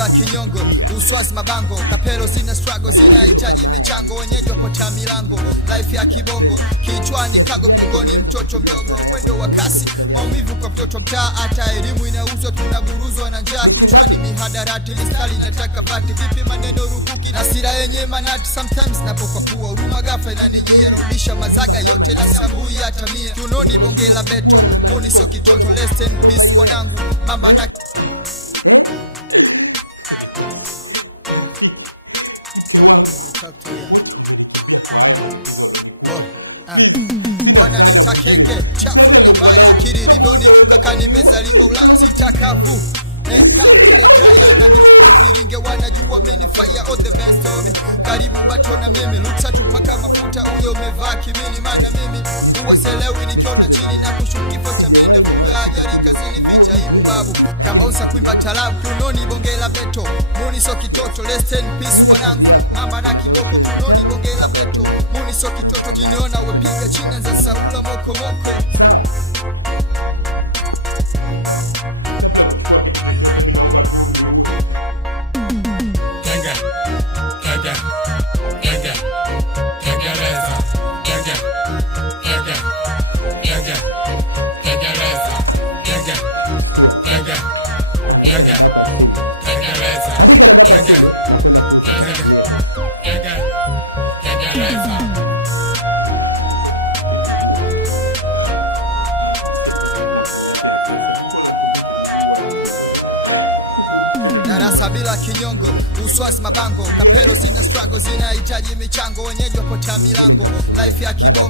bila kinyongo, uswazi mabango, kapelo zina struggle, zinahitaji michango, wenyeji wapota milango, life ya kibongo, kichwani kago, mgongoni mtoto mdogo, mwendo wa kasi, maumivu kwa mtoto mtaa, hata elimu inauzwa, tunaburuzwa na njaa, kichwani mihadarati, mistari nataka bati, vipi maneno rukuki, na sira yenye manati, sometimes napokapua, huruma ghafla inanijia, rudisha mazaga yote na sambui hata mia, tunoni bonge la beto, muni so kitoto, rest in peace wanangu, mamba na wananita kenge, chafu ile mbaya, akili ilivyonivuka kani nimezaliwa Ulaya, sitakavu ile draya na viringe wanajua mimi fire all the best on me, karibu bato na mimi luksa tupaka mafuta uyo umevaa kimini, maana mimi huwa selewi nikiona chini na kushukifo cha mende, vuga ajari kazini ficha ibu babu, kabonsa kuimba talabu, tunoni bonge la beto, muni so kitoto, rest in peace wanangu, mamba na kiboko, tunoni bonge la beto, muni so kitoto, kiniona wepiga china za Saula moko moko. Darasa bila kinyongo, uswazi mabango, kapelo zina struggle, zinahitaji michango, wenyeji wapota milango, life ya kibongo.